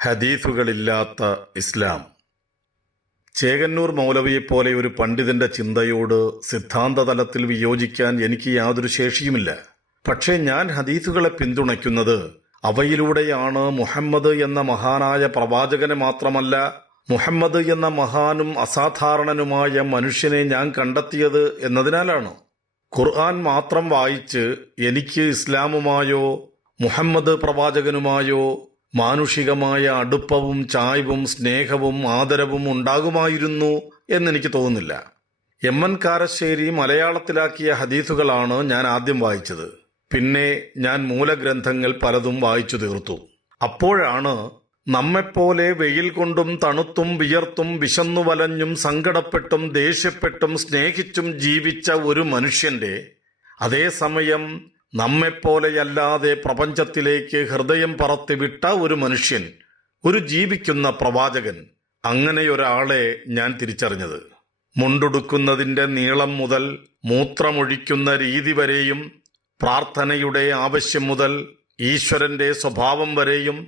ഹദീസുകളില്ലാത്ത ഇസ്ലാം. ചേകന്നൂർ മൗലവിയെപ്പോലെ ഒരു പണ്ഡിതന്റെ ചിന്തയോട് സിദ്ധാന്തതലത്തിൽ വിയോജിക്കാൻ എനിക്ക് യാതൊരു ശേഷിയുമില്ല. പക്ഷേ ഞാൻ ഹദീസുകളെ പിന്തുണയ്ക്കുന്നത് അവയിലൂടെയാണ് മുഹമ്മദ് എന്ന മഹാനായ പ്രവാചകനെ മാത്രമല്ല, മുഹമ്മദ് എന്ന മഹാനും അസാധാരണനുമായ മനുഷ്യനെ ഞാൻ കണ്ടെത്തിയത് എന്നതിനാലാണ്. ഖുർആൻ മാത്രം വായിച്ച് എനിക്ക് ഇസ്ലാമുമായോ മുഹമ്മദ് പ്രവാചകനുമായോ മാനുഷികമായ അടുപ്പവും ചായ്വും സ്നേഹവും ആദരവും ഉണ്ടാകുമായിരുന്നു എന്നെനിക്ക് തോന്നുന്നില്ല. എം.എൻ. കാരശ്ശേരി മലയാളത്തിലാക്കിയ ഹദീസുകളാണ് ഞാൻ ആദ്യം വായിച്ചത്. പിന്നെ ഞാൻ മൂലഗ്രന്ഥങ്ങൾ പലതും വായിച്ചു തീർത്തു. അപ്പോഴാണ് നമ്മെപ്പോലെ വെയിൽ കൊണ്ടും തണുത്തും വിയർത്തും വിശന്നു വലഞ്ഞും സങ്കടപ്പെട്ടും ദേഷ്യപ്പെട്ടും സ്നേഹിച്ചും ജീവിച്ച ഒരു മനുഷ്യന്റെ, അതേസമയം നമ്മെപ്പോലെയല്ലാതെ പ്രപഞ്ചത്തിലേക്ക് ഹൃദയം പറത്തിവിട്ട ഒരു മനുഷ്യൻ, ഒരു ജീവിക്കുന്ന പ്രവാചകൻ, അങ്ങനെയൊരാളെ ഞാൻ തിരിച്ചറിഞ്ഞത്. മുണ്ടുടുക്കുന്നതിൻ്റെ നീളം മുതൽ മൂത്രമൊഴിക്കുന്ന രീതി വരെയും, പ്രാർത്ഥനയുടെ ആവശ്യം മുതൽ ഈശ്വരന്റെ സ്വഭാവം വരെയും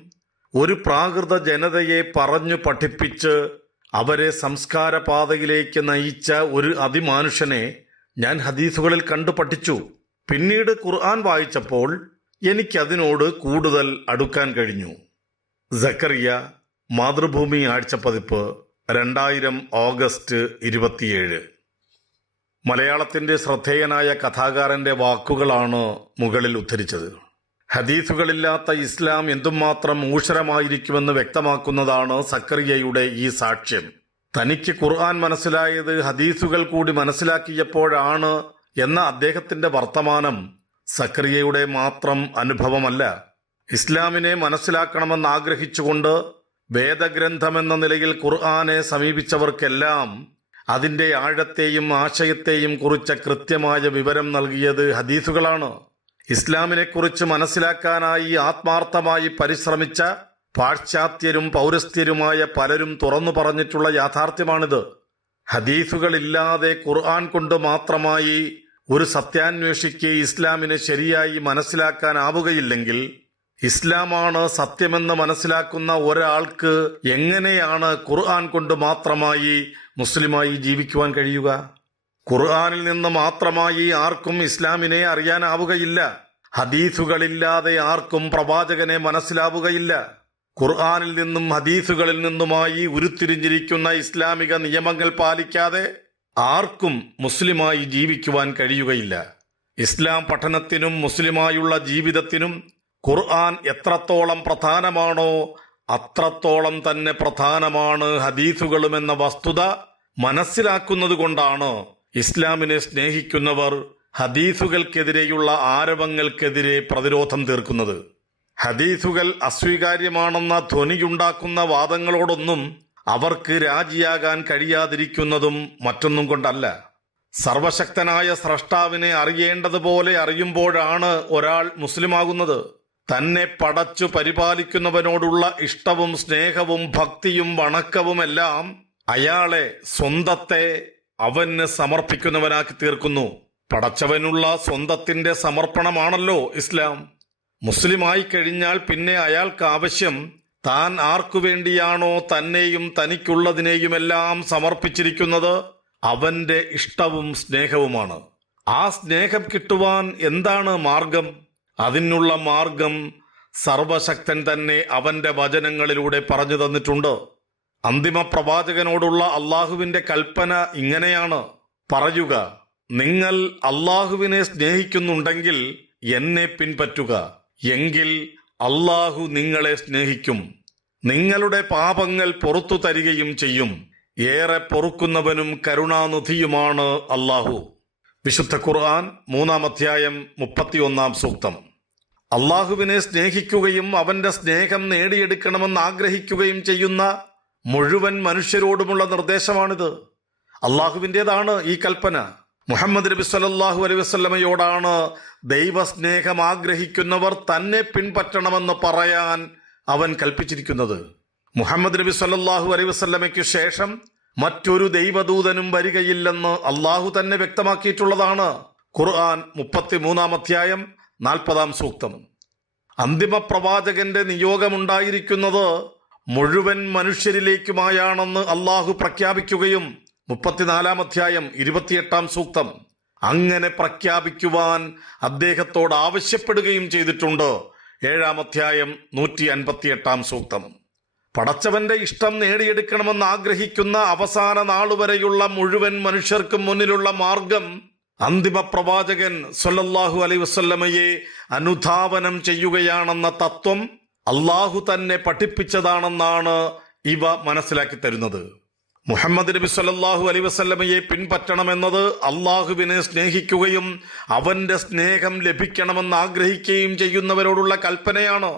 ഒരു പ്രാകൃത ജനതയെ പറഞ്ഞു പഠിപ്പിച്ച് അവരെ സംസ്കാരപാതയിലേക്ക് നയിച്ച ഒരു അതിമാനുഷനെ ഞാൻ ഹദീസുകളിൽ കണ്ടു പഠിച്ചു. പിന്നീട് ഖുർആൻ വായിച്ചപ്പോൾ എനിക്കതിനോട് കൂടുതൽ അടുക്കാൻ കഴിഞ്ഞു. സക്കറിയ, മാതൃഭൂമി ആഴ്ചപ്പതിപ്പ്, 2000 ഓഗസ്റ്റ് 27. മലയാളത്തിന്റെ ശ്രദ്ധേയനായ കഥാകാരന്റെ വാക്കുകളാണ് മുകളിൽ ഉദ്ധരിച്ചത്. ഹദീസുകളില്ലാത്ത ഇസ്ലാം എന്തുമാത്രം ഊഷരമായിരിക്കുമെന്ന് വ്യക്തമാക്കുന്നതാണ് സക്കറിയയുടെ ഈ സാക്ഷ്യം. തനിക്ക് ഖുർആൻ മനസ്സിലായത് ഹദീസുകൾ കൂടി മനസ്സിലാക്കിയപ്പോഴാണ് എന്ന അദ്ദേഹത്തിന്റെ വർത്തമാനം സക്കറിയയുടെ മാത്രം അനുഭവമല്ല. ഇസ്ലാമിനെ മനസ്സിലാക്കണമെന്ന് ആഗ്രഹിച്ചുകൊണ്ട് വേദഗ്രന്ഥമെന്ന നിലയിൽ ഖുർആനെ സമീപിച്ചവർക്കെല്ലാം അതിന്റെ ആഴത്തെയും ആശയത്തെയും കുറിച്ച കൃത്യമായ വിവരം നൽകിയത് ഹദീസുകളാണ്. ഇസ്ലാമിനെക്കുറിച്ച് മനസ്സിലാക്കാനായി ആത്മാർത്ഥമായി പരിശ്രമിച്ച പാശ്ചാത്യരും പൗരസ്ത്യരുമായ പലരും തുറന്നു പറഞ്ഞിട്ടുള്ള യാഥാർത്ഥ്യമാണിത്. ഹദീസുകളില്ലാതെ ഖുർആൻ കൊണ്ട് മാത്രമായി ഒരു സത്യാന്വേഷിക്ക് ഇസ്ലാമിനെ ശരിയായി മനസ്സിലാക്കാനാവുകയില്ലെങ്കിൽ, ഇസ്ലാമാണ് സത്യമെന്ന് മനസ്സിലാക്കുന്ന ഒരാൾക്ക് എങ്ങനെയാണ് ഖുർആൻ കൊണ്ട് മാത്രമായി മുസ്ലിമായി ജീവിക്കുവാൻ കഴിയുക? ഖുർആനിൽ നിന്ന് മാത്രമായി ആർക്കും ഇസ്ലാമിനെ അറിയാനാവുകയില്ല. ഹദീസുകളില്ലാതെ ആർക്കും പ്രവാചകനെ മനസ്സിലാവുകയില്ല. ഖുർആനിൽ നിന്നും ഹദീസുകളിൽ നിന്നുമായി ഉരുത്തിരിഞ്ഞിരിക്കുന്ന ഇസ്ലാമിക നിയമങ്ങൾ പാലിക്കാതെ ആർക്കും മുസ്ലിമായി ജീവിക്കുവാൻ കഴിയുകയില്ല. ഇസ്ലാം പഠനത്തിനും മുസ്ലിമായുള്ള ജീവിതത്തിനും ഖുർആൻ എത്രത്തോളം പ്രധാനമാണോ അത്രത്തോളം തന്നെ പ്രധാനമാണ് ഹദീസുകളുമെന്ന വസ്തുത മനസ്സിലാക്കുന്നതുകൊണ്ടാണ് ഇസ്ലാമിനെ സ്നേഹിക്കുന്നവർ ഹദീസുകൾക്കെതിരെയുള്ള ആരവങ്ങൾക്കെതിരെ പ്രതിരോധം തീർക്കുന്നത്. ഹദീസുകൾ അസ്വീകാര്യമാണെന്ന ധ്വനിയുണ്ടാക്കുന്ന വാദങ്ങളോടൊന്നും അവർക്ക് രാജിയാകാൻ കഴിയാതിരിക്കുന്നതും മറ്റൊന്നും കൊണ്ടല്ല. സർവശക്തനായ സ്രഷ്ടാവിനെ അറിയേണ്ടതുപോലെ അറിയുമ്പോഴാണ് ഒരാൾ മുസ്ലിമാകുന്നത്. തന്നെ പടച്ചു പരിപാലിക്കുന്നവനോടുള്ള ഇഷ്ടവും സ്നേഹവും ഭക്തിയും വണക്കവുമെല്ലാം അയാളെ, സ്വന്തത്തെ അവന് സമർപ്പിക്കുന്നവനാക്കി തീർക്കുന്നു. പടച്ചവനുള്ള സ്വന്തത്തിന്റെ സമർപ്പണമാണല്ലോ ഇസ്ലാം. മുസ്ലിമായി കഴിഞ്ഞാൽ പിന്നെ അയാൾക്ക് ആവശ്യം താൻ ആർക്കു വേണ്ടിയാണോ തന്നെയും തനിക്കുള്ളതിനെയുമെല്ലാം സമർപ്പിച്ചിരിക്കുന്നത് അവന്റെ ഇഷ്ടവും സ്നേഹവുമാണ്. ആ സ്നേഹം കിട്ടുവാൻ എന്താണ് മാർഗം? അതിനുള്ള മാർഗം സർവശക്തൻ തന്നെ അവന്റെ വചനങ്ങളിലൂടെ പറഞ്ഞു തന്നിട്ടുണ്ട്. അന്തിമ പ്രവാചകനോടുള്ള അള്ളാഹുവിന്റെ കൽപ്പന ഇങ്ങനെയാണ്: പറയുക, നിങ്ങൾ അള്ളാഹുവിനെ സ്നേഹിക്കുന്നുണ്ടെങ്കിൽ എന്നെ പിൻപറ്റുക, എങ്കിൽ അള്ളാഹു നിങ്ങളെ സ്നേഹിക്കും, നിങ്ങളുടെ പാപങ്ങൾ പുറത്തു തരികയും ചെയ്യും. ഏറെ പൊറുക്കുന്നവനും കരുണാനിധിയുമാണ് അള്ളാഹു. വിശുദ്ധ ഖുർആൻ 3-ാം അധ്യായം 31-ാം സൂക്തം. അള്ളാഹുവിനെ സ്നേഹിക്കുകയും അവന്റെ സ്നേഹം നേടിയെടുക്കണമെന്ന് ആഗ്രഹിക്കുകയും ചെയ്യുന്ന മുഴുവൻ മനുഷ്യരോടുമുള്ള നിർദ്ദേശമാണിത്. അള്ളാഹുവിൻ്റെതാണ് ഈ കൽപ്പന. മുഹമ്മദ് നബി സല്ലല്ലാഹു അലൈഹി വസല്ലമയോടാണ് ദൈവസ്നേഹം ആഗ്രഹിക്കുന്നവർ തന്നെ പിൻപറ്റണമെന്ന് പറയാൻ അവൻ കൽപ്പിച്ചിരിക്കുന്നത്. മുഹമ്മദ് നബി സല്ലല്ലാഹു അലൈഹി വസല്ലമയ്ക്ക് ശേഷം മറ്റൊരു ദൈവദൂതനും വരികയില്ലെന്ന് അള്ളാഹു തന്നെ വ്യക്തമാക്കിയിട്ടുള്ളതാണ്. ഖുർആൻ 33-ാം അധ്യായം 40-ാം സൂക്തം. അന്തിമ പ്രവാചകന്റെ നിയോഗമുണ്ടായിരിക്കുന്നത് മുഴുവൻ മനുഷ്യരിലേക്കുമായാണെന്ന് അള്ളാഹു പ്രഖ്യാപിക്കുകയും 34 അധ്യായം 28 സൂക്തം അങ്ങനെ പ്രഖ്യാപിക്കുവാൻ അദ്ദേഹത്തോട് ആവശ്യപ്പെടുകയും ചെയ്തിട്ടുണ്ട്. 7 അധ്യായം 158 സൂക്തം. പടച്ചവന്റെ ഇഷ്ടം നേടിയെടുക്കണമെന്ന് ആഗ്രഹിക്കുന്ന അവസാന നാളുവരെയുള്ള മുഴുവൻ മനുഷ്യർക്കും മുന്നിലുള്ള മാർഗം അന്തിമ പ്രവാചകൻ സ്വല്ലല്ലാഹു അലൈഹി വസല്ലമയെ അനുധാവനം ചെയ്യുകയാണെന്ന തത്വം അള്ളാഹു തന്നെ പഠിപ്പിച്ചതാണെന്നാണ് ഇവ മനസ്സിലാക്കി തരുന്നത്. മുഹമ്മദ് നബി സ്വല്ലല്ലാഹു അലൈഹി വസല്ലമയെ പിൻപറ്റണമെന്നത് അള്ളാഹുവിനെ സ്നേഹിക്കുകയും അവന്റെ സ്നേഹം ലഭിക്കണമെന്ന് ആഗ്രഹിക്കുകയും ചെയ്യുന്നവരോടുള്ള കൽപ്പനയാണ്.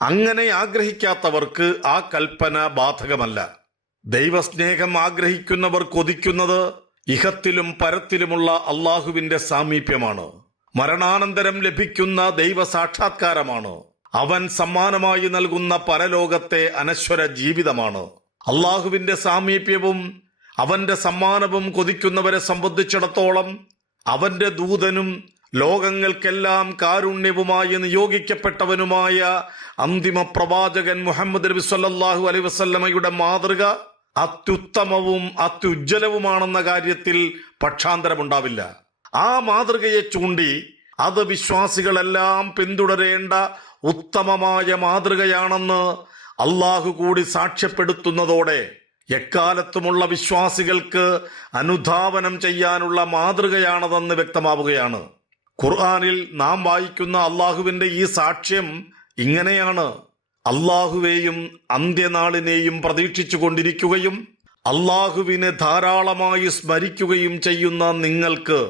അങ്ങനെ ആഗ്രഹിക്കാത്തവർക്ക് ആ കൽപ്പന ബാധകമല്ല. ദൈവസ്നേഹം ആഗ്രഹിക്കുന്നവർ കൊതിക്കുന്നത് ഇഹത്തിലും പരത്തിലുമുള്ള അള്ളാഹുവിന്റെ സാമീപ്യമാണ്. മരണാനന്തരം ലഭിക്കുന്ന ദൈവ സാക്ഷാത്കാരമാണ്. അവൻ സമ്മാനമായി നൽകുന്ന പരലോകത്തെ അനശ്വര ജീവിതമാണ്. അള്ളാഹുവിന്റെ സാമീപ്യവും അവന്റെ സമ്മാനവും കൊതിക്കുന്നവരെ സംബന്ധിച്ചിടത്തോളം അവന്റെ ദൂതനും ലോകങ്ങൾക്കെല്ലാം കാരുണ്യവുമായി നിയോഗിക്കപ്പെട്ടവനുമായ അന്തിമ പ്രവാചകൻ മുഹമ്മദ് നബി സ്വല്ലല്ലാഹു അലൈഹി വസല്ലമയുടെ മാതൃക അത്യുത്തമവും അത്യുജ്വലവുമാണെന്ന കാര്യത്തിൽ പക്ഷാന്തരമുണ്ടാവില്ല. ആ മാതൃകയെ ചൂണ്ടി അത് വിശ്വാസികളെല്ലാം പിന്തുടരേണ്ട ഉത്തമമായ മാതൃകയാണെന്ന് അള്ളാഹു കൂടി സാക്ഷ്യപ്പെടുത്തുന്നതോടെ എക്കാലത്തുമുള്ള വിശ്വാസികൾക്ക് അനുധാവനം ചെയ്യാനുള്ള മാതൃകയാണതെന്ന് വ്യക്തമാവുകയാണ്. ഖുർആനിൽ നാം വായിക്കുന്ന അള്ളാഹുവിന്റെ ഈ സാക്ഷ്യം ഇങ്ങനെയാണ്: അള്ളാഹുവേയും അന്ത്യനാളിനെയും പ്രതീക്ഷിച്ചു കൊണ്ടിരിക്കുകയും അള്ളാഹുവിനെ ധാരാളമായി സ്മരിക്കുകയും ചെയ്യുന്ന നിങ്ങൾക്ക്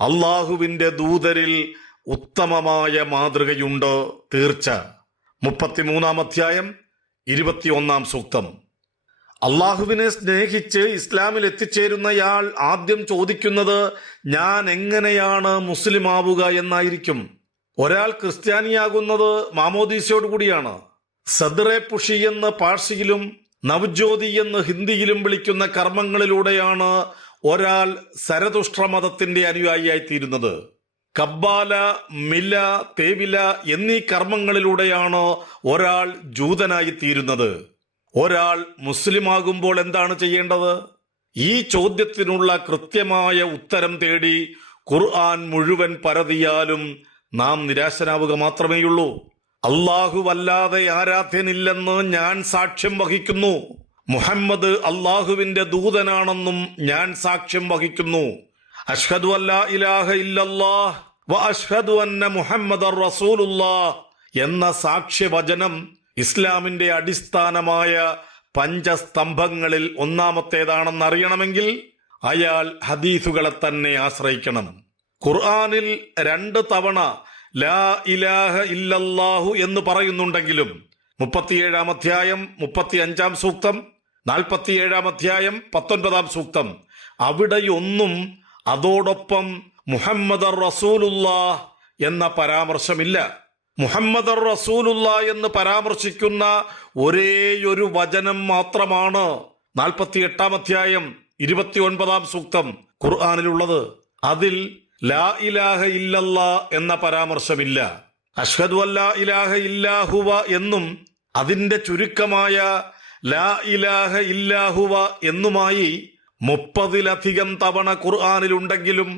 അള്ളാഹുവിന്റെ ദൂതരിൽ ഉത്തമമായ മാതൃകയുണ്ട് തീർച്ച. 33 അധ്യായം 21 സൂക്തം. അള്ളാഹുവിനെ സ്നേഹിച്ച് ഇസ്ലാമിൽ എത്തിച്ചേരുന്നയാൾ ആദ്യം ചോദിക്കുന്നത് ഞാൻ എങ്ങനെയാണ് മുസ്ലിം ആവുക എന്നായിരിക്കും. ഒരാൾ ക്രിസ്ത്യാനിയാകുന്നത് മാമോദീസയോടുകൂടിയാണ്. സദ്റെ പുഷി എന്ന് പാഴ്സിയിലും നവജ്യോതി എന്ന് ഹിന്ദിയിലും വിളിക്കുന്ന കർമ്മങ്ങളിലൂടെയാണ് ഒരാൾ സരതുഷ്ട്ര മതത്തിന്റെ അനുയായിയായിത്തീരുന്നത്. കബ്ബാല, മില, തേവില എന്നീ കർമ്മങ്ങളിലൂടെയാണ് ഒരാൾ ജൂതനായി തീരുന്നത്. ഒരാൾ മുസ്ലിമാകുമ്പോൾ എന്താണ് ചെയ്യേണ്ടത്? ഈ ചോദ്യത്തിനുള്ള കൃത്യമായ ഉത്തരം തേടി ഖുർആൻ മുഴുവൻ പരതിയാലും നാം നിരാശനാവുക മാത്രമേയുള്ളൂ. അല്ലാഹുവല്ലാതെ ആരാധ്യനില്ലെന്ന് ഞാൻ സാക്ഷ്യം വഹിക്കുന്നു. മുഹമ്മദ് അള്ളാഹുവിന്റെ ദൂതനാണെന്നും ഞാൻ സാക്ഷ്യം വഹിക്കുന്നു. അഷ്ഹദു അല്ലാ ഇലാഹ ഇല്ലല്ലാഹ് വ അഷ്ഹദു അന്ന മുഹമ്മദർ റസൂലുള്ളാഹ് എന്ന സാക്ഷ്യവചനം ഇസ്ലാമിന്റെ അടിസ്ഥാനമായ പഞ്ചസ്തംഭങ്ങളിൽ ഒന്നാമത്തേതാണെന്നറിയണമെങ്കിൽ അയാൾ ഹദീസുകളെ തന്നെ ആശ്രയിക്കണം. ഖുർആനിൽ 2 തവണ ലാ ഇലാഹ ഇല്ലല്ലാഹു എന്ന് പറയുന്നുണ്ടെങ്കിലും 37 അധ്യായം 35 സൂക്തം, 47 അധ്യായം 19 സൂക്തം അവിടെയൊന്നും അതോടൊപ്പം മുഹമ്മദർ റസൂലുള്ളാഹ് എന്ന പരാമർശമില്ല. മുഹമ്മദർ റസൂലുള്ളാഹ് എന്ന് പരാമർശിക്കുന്ന ഒരേയൊരു വചനം മാത്രമാണ് 48 അധ്യായം 29 സൂക്തം ഖുർആനിലുള്ളത്. അതിൽ ലാ ഇലാഹ ഇല്ലല്ലാ എന്ന പരാമർശമില്ല. അഷ്ഹദു അല്ലാ ഇലാഹ ഇല്ലാഹുവ എന്നും അതിന്റെ ചുരുക്കമായ ലാ ഇലാഹ ഇല്ലാഹുവ എന്നുമായി 30-ലധികം തവണ ഖുർആനിലുണ്ടെങ്കിലും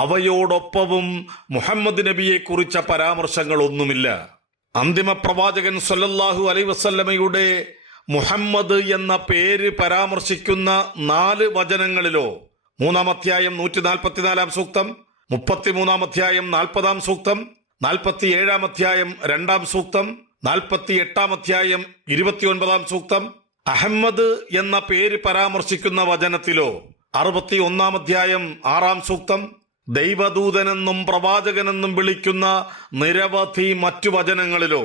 അവയോടൊപ്പവും മുഹമ്മദ് നബിയെ കുറിച്ച പരാമർശങ്ങളൊന്നുമില്ല. അന്തിമ പ്രവാചകൻ സ്വല്ലല്ലാഹു അലൈഹി വസല്ലമയുടെ മുഹമ്മദ് എന്ന പേര് പരാമർശിക്കുന്ന 4 വചനങ്ങളിലോ 3 അധ്യായം 144 സൂക്തം, 33 അധ്യായം 40 സൂക്തം, 47 അധ്യായം 2 സൂക്തം, 48 അധ്യായം 29 സൂക്തം, അഹമ്മദ് എന്ന പേര് പരാമർശിക്കുന്ന വചനത്തിലോ 61 അധ്യായം 6 സൂക്തം, ദൈവദൂതനെന്നും പ്രവാചകനെന്നും വിളിക്കുന്ന നിരവധി മറ്റു വചനങ്ങളിലോ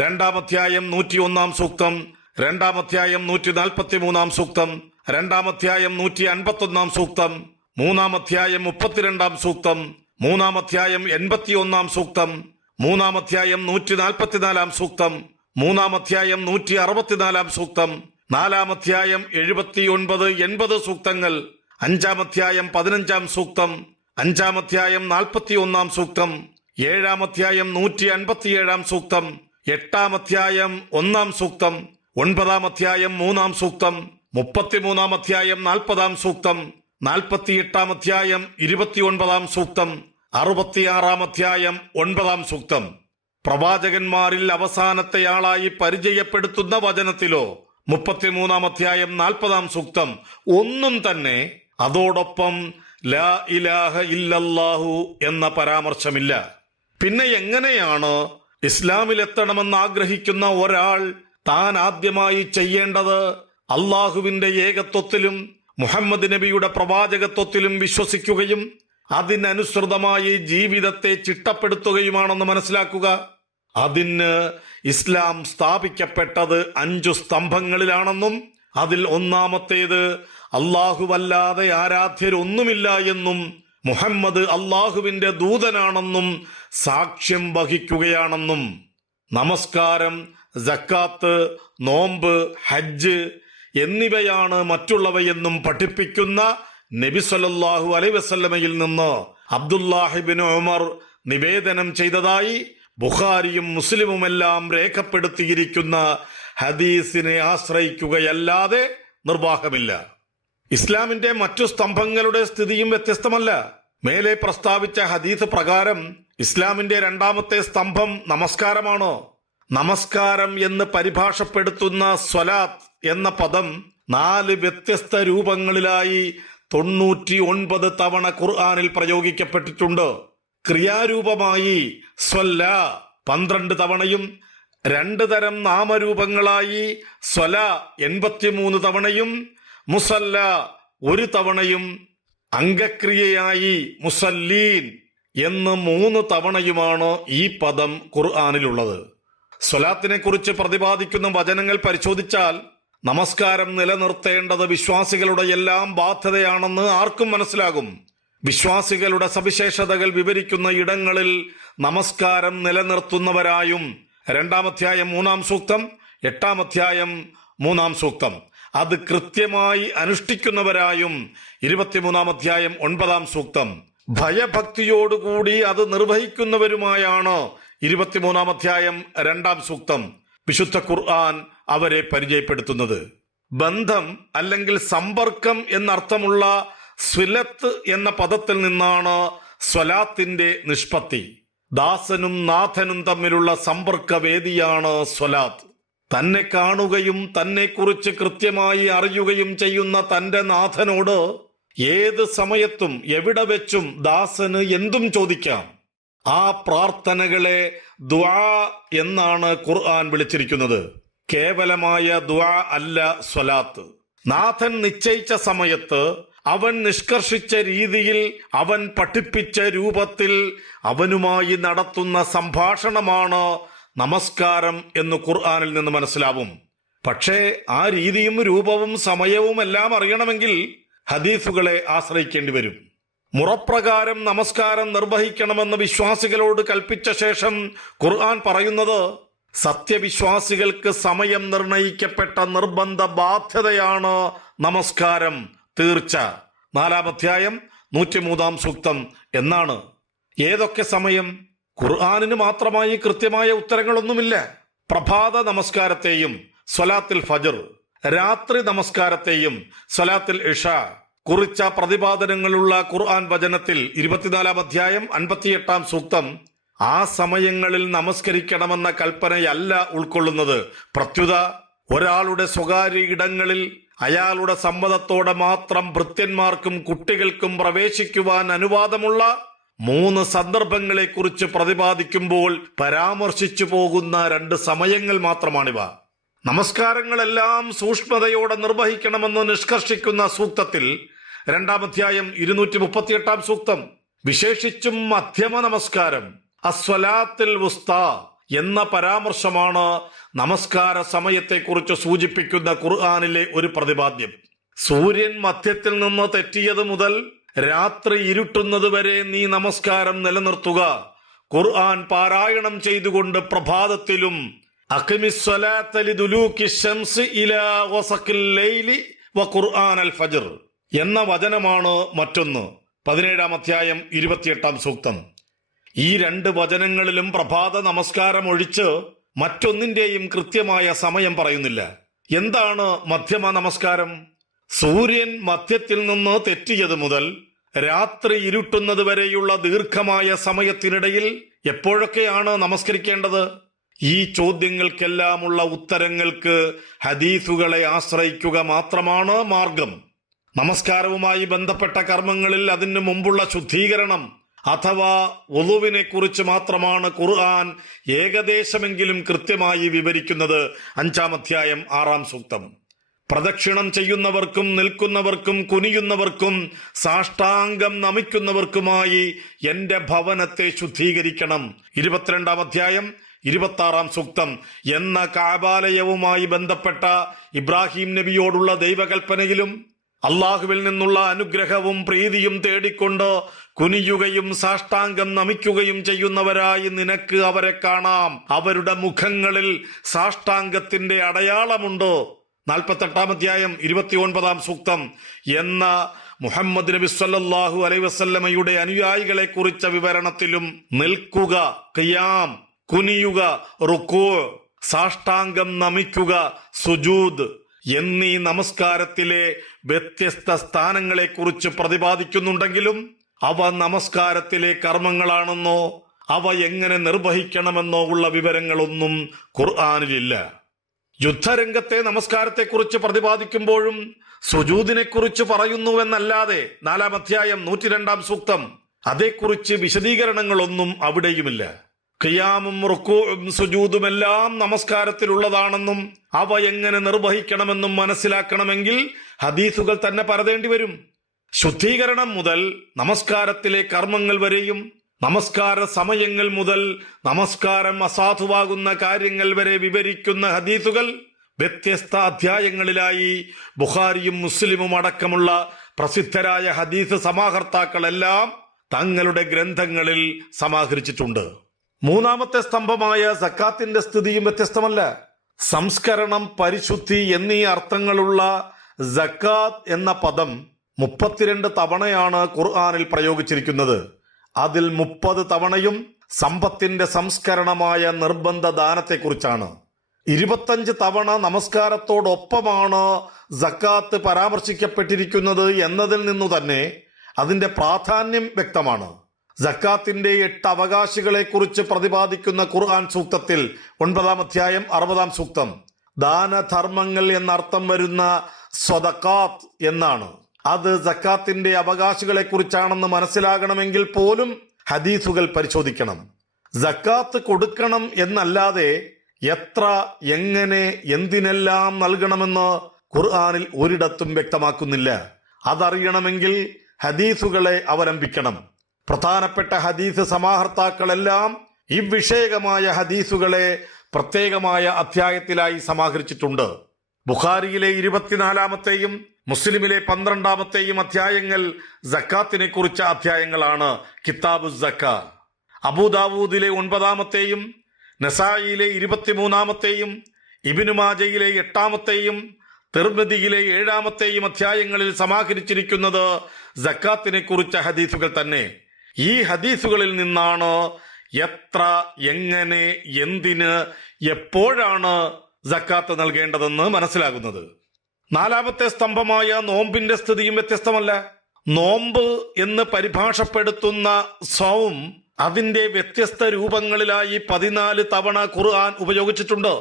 2 അധ്യായം 101 സൂക്തം, 2 അധ്യായം 143 സൂക്തം, 2 അധ്യായം 151 സൂക്തം, 3 അധ്യായം 32 സൂക്തം, 3 അധ്യായം 81 സൂക്തം, 3 അധ്യായം 144 സൂക്തം, 3 അധ്യായം 164 സൂക്തം, 4 അധ്യായം 79, 80 സൂക്തങ്ങൾ, 5 അധ്യായം 15 സൂക്തം, 5 അധ്യായം 41 സൂക്തം, 7 അധ്യായം 157 സൂക്തം, 8 അധ്യായം 1 സൂക്തം, 9-ാം അധ്യായം 3-ാം സൂക്തം, 33-ാം അധ്യായം 40-ാം സൂക്തം, 48-ാം അധ്യായം 29-ാം സൂക്തം, 66-ാം അധ്യായം 9-ാം സൂക്തം. പ്രവാചകന്മാരിൽ അവസാനത്തെയാളായി പരിചയപ്പെടുത്തുന്ന വചനത്തിലോ 33-ാം അധ്യായം 40-ാം സൂക്തം ഒന്നും തന്നെ അതോടൊപ്പം ലാ ഇലാഹ ഇല്ലല്ലാഹു എന്ന പരാമർശമില്ല. പിന്നെ എങ്ങനെയാണ് ഇസ്ലാമിലെത്തണമെന്ന് ആഗ്രഹിക്കുന്ന ഒരാൾ താൻ ആദ്യമായി ചെയ്യേണ്ടത് അള്ളാഹുവിന്റെ ഏകത്വത്തിലും മുഹമ്മദ് നബിയുടെ പ്രവാചകത്വത്തിലും വിശ്വസിക്കുകയും അതിനനുസൃതമായി ജീവിതത്തെ ചിട്ടപ്പെടുത്തുകയുമാണെന്ന് മനസ്സിലാക്കുക? അതിന് ഇസ്ലാം സ്ഥാപിക്കപ്പെട്ടത് 5 സ്തംഭങ്ങളിലാണെന്നും അതിൽ ഒന്നാമത്തേത് അല്ലാഹുവല്ലാതെ ആരാധ്യരൊന്നുമില്ല എന്നും മുഹമ്മദ് അള്ളാഹുവിന്റെ ദൂതനാണെന്നും സാക്ഷ്യം വഹിക്കുകയാണെന്നും നമസ്കാരം, സക്കാത്ത്, നോമ്പ്, ഹജ്ജ് എന്നിവയാണ് മറ്റുള്ളവയെന്നും പഠിപ്പിക്കുന്ന നബി സല്ലല്ലാഹു അലൈഹി വസല്ലമയിൽ നിന്ന് അബ്ദുല്ലാഹിബ്നു ഉമർ നിവേദനം ചെയ്തതായി ബുഖാരിയും മുസ്ലിമുമെല്ലാം രേഖപ്പെടുത്തിയിരിക്കുന്ന ഹദീസിനെ ആശ്രയിക്കുകയല്ലാതെ നിർവാഹമില്ല. ഇസ്ലാമിന്റെ മറ്റു സ്തംഭങ്ങളുടെ സ്ഥിതിയും വ്യത്യസ്തമല്ല. മേലെ പ്രസ്താവിച്ച ഹദീസ് പ്രകാരം ഇസ്ലാമിന്റെ 2-ാമത്തെ സ്തംഭം നമസ്കാരമാണ്. നമസ്കാരം എന്ന് പരിഭാഷപ്പെടുത്തുന്ന സ്വലാത്ത് എന്ന പദം 4 വ്യത്യസ്ത രൂപങ്ങളിലായി 99 തവണ ഖുർആനിൽ പ്രയോഗിക്കപ്പെട്ടിട്ടുണ്ട്. ക്രിയാരൂപമായി സ്വല്ല 12 തവണയും 2 തരം നാമരൂപങ്ങളായി സ്വല 83 തവണയും മുസല്ല 1 തവണയും അംഗക്രിയയായി മുസല്ലീൻ എന്ന് 3 തവണയുമാണ് ഈ പദം ഖുർആനിലുള്ളത്. സ്വലാത്തിനെ കുറിച്ച് പ്രതിപാദിക്കുന്ന വചനങ്ങൾ പരിശോധിച്ചാൽ നമസ്കാരം നിലനിർത്തേണ്ടത് വിശ്വാസികളുടെ എല്ലാം ബാധ്യതയാണെന്ന് ആർക്കും മനസ്സിലാകും. വിശ്വാസികളുടെ സവിശേഷതകൾ വിവരിക്കുന്ന ഇടങ്ങളിൽ നമസ്കാരം നിലനിർത്തുന്നവരായും 2-ാം അധ്യായം 3-ാം സൂക്തം, 8-ാം അധ്യായം 3-ാം സൂക്തം, അത് കൃത്യമായി അനുഷ്ഠിക്കുന്നവരായും 23-ാം അധ്യായം 9-ാം സൂക്തം, ഭയഭക്തിയോടുകൂടി അത് നിർവഹിക്കുന്നവരുമായാണ് 23-ാം അധ്യായം 2-ാം സൂക്തം വിശുദ്ധ ഖുർആൻ അവരെ പരിചയപ്പെടുത്തുന്നത്. ബന്ധം അല്ലെങ്കിൽ സമ്പർക്കം എന്നർത്ഥമുള്ള സ്വിലത്ത് എന്ന പദത്തിൽ നിന്നാണ് സ്വലാത്തിന്റെ നിഷ്പത്തി. ദാസനും നാഥനും തമ്മിലുള്ള സമ്പർക്ക വേദിയാണ് സ്വലാത്ത്. തന്നെ കാണുകയും തന്നെക്കുറിച്ച് കൃത്യമായി അറിയുകയും ചെയ്യുന്ന തന്റെ നാഥനോട് ഏത് സമയത്തും എവിടെ വെച്ചും ദാസന് എന്തും ചോദിക്കാം. ആ പ്രാർത്ഥനകളെ ദുആ എന്നാണ് ഖുർആൻ വിളിച്ചിരിക്കുന്നത്. കേവലമായ ദുആ അല്ല സ്വലാത്ത്. നാഥൻ നിശ്ചയിച്ച സമയത്ത്, അവൻ നിഷ്കർഷിച്ച രീതിയിൽ, അവൻ പഠിപ്പിച്ച രൂപത്തിൽ അവനുമായി നടത്തുന്ന സംഭാഷണമാണ് നമസ്കാരം എന്ന് ഖുർആനിൽ നിന്ന് മനസ്സിലാവും. പക്ഷേ ആ രീതിയും രൂപവും സമയവും എല്ലാം അറിയണമെങ്കിൽ ഹദീസുകളെ ആശ്രയിക്കേണ്ടി വരും. മുറപ്രകാരം നമസ്കാരം നിർവഹിക്കണമെന്ന് വിശ്വാസികളോട് കൽപ്പിച്ച ശേഷം ഖുർആൻ പറയുന്നത് സത്യവിശ്വാസികൾക്ക് സമയം നിർണയിക്കപ്പെട്ട നിർബന്ധ ബാധ്യതയാണ് നമസ്കാരം, തീർച്ച. 4-ാം അധ്യായം 103-ാം സൂക്തം എന്നാണ്. ഏതൊക്കെ സമയം? ഖുർആനിന് മാത്രമായി കൃത്യമായ ഉത്തരങ്ങളൊന്നുമില്ല. പ്രഭാത നമസ്കാരത്തെയും സ്വലാത്തിൽ ഫജ്ർ, രാത്രി നമസ്കാരത്തെയും സ്വലാത്തിൽ ഇഷ കുറിച്ച പ്രതിപാദനങ്ങളുള്ള ഖുർആൻ വചനത്തിൽ 24-ാം അധ്യായം 58-ാം സൂക്തം ആ സമയങ്ങളിൽ നമസ്കരിക്കണമെന്ന കൽപ്പനയല്ല ഉൾക്കൊള്ളുന്നത്. പ്രത്യുത ഒരാളുടെ സ്വകാര്യ ഇടങ്ങളിൽ അയാളുടെ സമ്മതത്തോടെ മാത്രം ഭൃത്യന്മാർക്കും കുട്ടികൾക്കും പ്രവേശിക്കുവാൻ അനുവാദമുള്ള 3 സന്ദർഭങ്ങളെക്കുറിച്ച് പ്രതിപാദിക്കുമ്പോൾ പരാമർശിച്ചു പോകുന്ന 2 സമയങ്ങൾ മാത്രമാണിവ. നമസ്കാരങ്ങളെല്ലാം സൂക്ഷ്മതയോടെ നിർവഹിക്കണമെന്ന് നിഷ്കർഷിക്കുന്ന സൂക്തത്തിൽ 2-ാം അധ്യായം 238-ാം സൂക്തം വിശേഷിച്ചും മധ്യമ നമസ്കാരം അസ്വലാത്തിൽ വുസ്ത എന്ന പരാമർശമാണ് നമസ്കാര സമയത്തെക്കുറിച്ച് സൂചിപ്പിക്കുന്ന ഖുർആനിലെ ഒരു പ്രതിപാദ്യം. സൂര്യൻ മധ്യത്തിൽ നിന്ന് തെറ്റിയത് മുതൽ രാത്രി ഇരുട്ടുന്നത് വരെ നീ നമസ്കാരം നിലനിർത്തുക. ഖുർആൻ പാരായണം ചെയ്തുകൊണ്ട് പ്രഭാതത്തിലും അഖിമിസ്സലാത്ത ലിദുലൂകി ശംസി ഇലാ വസഖിൽ ലൈലി വഖുർആനൽ ഫജ്ർ എന്ന വചനമാണ് മറ്റൊന്ന്. 17-ാം അധ്യായം 28-ാം സൂക്തം. ഈ 2 വചനങ്ങളിലും പ്രഭാത നമസ്കാരം ഒഴിച്ച് മറ്റൊന്നിന്റെയും കൃത്യമായ സമയം പറയുന്നില്ല. എന്താണ് മധ്യമ നമസ്കാരം? സൂര്യൻ മധ്യത്തിൽ നിന്ന് തെറ്റിയത് മുതൽ രാത്രി ഇരുട്ടുന്നത് വരെയുള്ള ദീർഘമായ സമയത്തിനിടയിൽ എപ്പോഴൊക്കെയാണ് നമസ്കരിക്കേണ്ടത്? ഈ ചോദ്യങ്ങൾക്കെല്ലാമുള്ള ഉത്തരങ്ങൾക്ക് ഹദീസുകളെ ആശ്രയിക്കുക മാത്രമാണ് മാർഗം. നമസ്കാരവുമായി ബന്ധപ്പെട്ട കർമ്മങ്ങളിൽ അതിനു മുമ്പുള്ള ശുദ്ധീകരണം അഥവാ വുളുവിനെ കുറിച്ച് മാത്രമാണ് ഖുർആൻ ഏകദേശമെങ്കിലും കൃത്യമായി വിവരിക്കുന്നത്. 5-ാം അധ്യായം 6-ാം സൂക്തം. പ്രദക്ഷിണം ചെയ്യുന്നവർക്കും നിൽക്കുന്നവർക്കും കുനിയുന്നവർക്കും സാഷ്ടാംഗം നമിക്കുന്നവർക്കുമായി എന്റെ ഭവനത്തെ ശുദ്ധീകരിക്കണം. 22-ാം അധ്യായം 26-ാം സൂക്തം എന്ന കഅബാലയവുമായി ബന്ധപ്പെട്ട ഇബ്രാഹിം നബിയോടുള്ള ദൈവകൽപ്പനയിലും അള്ളാഹുവിൽ നിന്നുള്ള അനുഗ്രഹവും പ്രീതിയും തേടിക്കൊണ്ട് കുനിയുകയും സാഷ്ടാംഗം നമിക്കുകയും ചെയ്യുന്നവരായി നിനക്ക് അവരെ കാണാം. അവരുടെ മുഖങ്ങളിൽ സാഷ്ടാംഗത്തിന്റെ അടയാളമുണ്ട്. 48-ാം അധ്യായം 29-ാം സൂക്തം എന്ന മുഹമ്മദ് നബി സല്ലല്ലാഹു അലൈഹി വസല്ലമയുടെ അനുയായികളെ കുറിച്ച വിവരണത്തിലും നിൽക്കുക, ഖിയാം, കുനിയുക, റുക്കൂ, സാഷ്ടാംഗം നമിക്കുക, സുജൂദ് എന്നീ നമസ്കാരത്തിലെ വ്യത്യസ്ത സ്ഥാനങ്ങളെക്കുറിച്ച് പ്രതിപാദിക്കുന്നുണ്ടെങ്കിലും അവ നമസ്കാരത്തിലെ കർമ്മങ്ങളാണെന്നോ അവ എങ്ങനെ നിർവഹിക്കണമെന്നോ ഉള്ള വിവരങ്ങളൊന്നും ഖുർആനിലില്ല. യുദ്ധരംഗത്തെ നമസ്കാരത്തെക്കുറിച്ച് പ്രതിപാദിക്കുമ്പോഴും സുജൂദിനെക്കുറിച്ച് പറയുന്നുവെന്നല്ലാതെ 4-ാം അധ്യായം 102-ാം സൂക്തം അതേക്കുറിച്ച് വിശദീകരണങ്ങളൊന്നും അവിടെയുമില്ല. ഖിയാമും റുക്കൂഉം സുജൂദുമെല്ലാം നമസ്കാരത്തിലുള്ളതാണെന്നും അവ എങ്ങനെ നിർവഹിക്കണമെന്നും മനസ്സിലാക്കണമെങ്കിൽ ഹദീസുകൾ തന്നെ പരതേണ്ടി വരും. ശുദ്ധീകരണം മുതൽ നമസ്കാരത്തിലെ കർമ്മങ്ങൾ വരെയും നമസ്കാര സമയങ്ങൾ മുതൽ നമസ്കാരം അസാധുവാകുന്ന കാര്യങ്ങൾ വരെ വിവരിക്കുന്ന ഹദീസുകൾ വ്യത്യസ്ത അധ്യായങ്ങളിലായി ബുഖാരിയും മുസ്ലിമും അടക്കമുള്ള പ്രസിദ്ധരായ ഹദീസ് സമാഹർത്താക്കളെല്ലാം തങ്ങളുടെ ഗ്രന്ഥങ്ങളിൽ സമാഹരിച്ചിട്ടുണ്ട്. 3-ാമത്തെ സ്തംഭമായ സക്കാത്തിന്റെ സ്ഥിതിയും വ്യത്യസ്തമല്ല. സംസ്കരണം, പരിശുദ്ധി എന്നീ അർത്ഥങ്ങളുള്ള സക്കാത്ത് എന്ന പദം 32 തവണയാണ് ഖുർആനിൽ പ്രയോഗിച്ചിരിക്കുന്നത്. അതിൽ 30 തവണയും സമ്പത്തിന്റെ സംസ്കരണമായ നിർബന്ധ ദാനത്തെക്കുറിച്ചാണ്. 25 തവണ നമസ്കാരത്തോടൊപ്പമാണ് സക്കാത്ത് പരാമർശിക്കപ്പെട്ടിരിക്കുന്നത് എന്നതിൽ നിന്നു തന്നെ അതിന്റെ പ്രാധാന്യം വ്യക്തമാണ്. സക്കാത്തിന്റെ 8 അവകാശികളെ കുറിച്ച് പ്രതിപാദിക്കുന്ന ഖുർആൻ സൂക്തത്തിൽ 9-ാം അധ്യായം 60-ാം സൂക്തം ദാനധർമ്മങ്ങൾ എന്നർത്ഥം വരുന്ന സ്വദഖാത്ത് എന്നാണ്. അത് സക്കാത്തിന്റെ അവകാശികളെ കുറിച്ചാണെന്ന് മനസ്സിലാകണമെങ്കിൽ പോലും ഹദീസുകൾ പരിശോധിക്കണം. സക്കാത്ത് കൊടുക്കണം എന്നല്ലാതെ എത്ര, എങ്ങനെ, എന്തിനെല്ലാം നൽകണമെന്ന് ഖുർആനിൽ ഒരിടത്തും വ്യക്തമാക്കുന്നില്ല. അതറിയണമെങ്കിൽ ഹദീസുകളെ അവലംബിക്കണം. പ്രധാനപ്പെട്ട ഹദീസ് സമാഹർത്താക്കളെല്ലാം ഇവിഷയകമായ ഹദീസുകളെ പ്രത്യേകമായ അധ്യായത്തിലായി സമാഹരിച്ചിട്ടുണ്ട്. ബുഖാരിയിലെ 24-ാമത്തെയും മുസ്ലിമിലെ 12-ാമത്തെയും അധ്യായങ്ങൾ സക്കാത്തിനെ കുറിച്ച അധ്യായങ്ങളാണ്. കിതാബു സക്ക. അബൂദാവൂദിലെ 9-ാമത്തെയും നസായിയിലെ 23-ാമത്തെയും ഇബ്നു മാജയിലെ 8-ാമത്തെയും തിർമിദിയിലെ 7-ാമത്തെയും അധ്യായങ്ങളിൽ സമാഹരിച്ചിരിക്കുന്നത് സക്കാത്തിനെ കുറിച്ച ഹദീസുകൾ തന്നെ. ഈ ഹദീസുകളിൽ നിന്നാണ് എത്ര, എങ്ങനെ, എന്തിന്, എപ്പോഴാണ് സക്കാത്ത് നൽകേണ്ടതെന്ന് മനസ്സിലാകുന്നത്. 4-ാമത്തെ സ്തംഭമായ നോമ്പിന്റെ സ്ഥിതിയും വ്യത്യസ്തമല്ല. നോമ്പ് എന്ന് പരിഭാഷപ്പെടുത്തുന്ന സൗം അതിന്റെ വ്യത്യസ്ത രൂപങ്ങളിലായി 14 തവണ ഖുർആൻ ഉപയോഗിച്ചിട്ടുണ്ട്.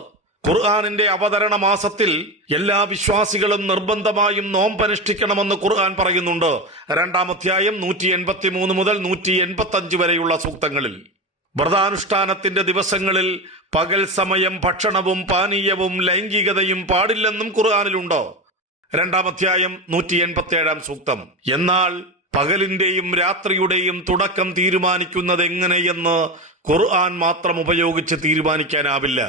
ഖുർആനിന്റെ അവതരണ മാസത്തിൽ എല്ലാ വിശ്വാസികളും നിർബന്ധമായും നോമ്പനുഷ്ഠിക്കണമെന്ന് ഖുർആൻ പറയുന്നുണ്ട്. 2-ാം അധ്യായം 183 മുതൽ 185 വരെയുള്ള സൂക്തങ്ങളിൽ. വ്രതാനുഷ്ഠാനത്തിന്റെ ദിവസങ്ങളിൽ പകൽ സമയം ഭക്ഷണവും പാനീയവും ലൈംഗികതയും പാടില്ലെന്നും ഖുർആനിലുണ്ട്. 2-ാം അധ്യായം 187-ാം സൂക്തം. എന്നാൽ പകലിന്റെയും രാത്രിയുടെയും തുടക്കം തീരുമാനിക്കുന്നത് എങ്ങനെയെന്ന് ഖുർആൻ മാത്രം ഉപയോഗിച്ച് തീരുമാനിക്കാനാവില്ല.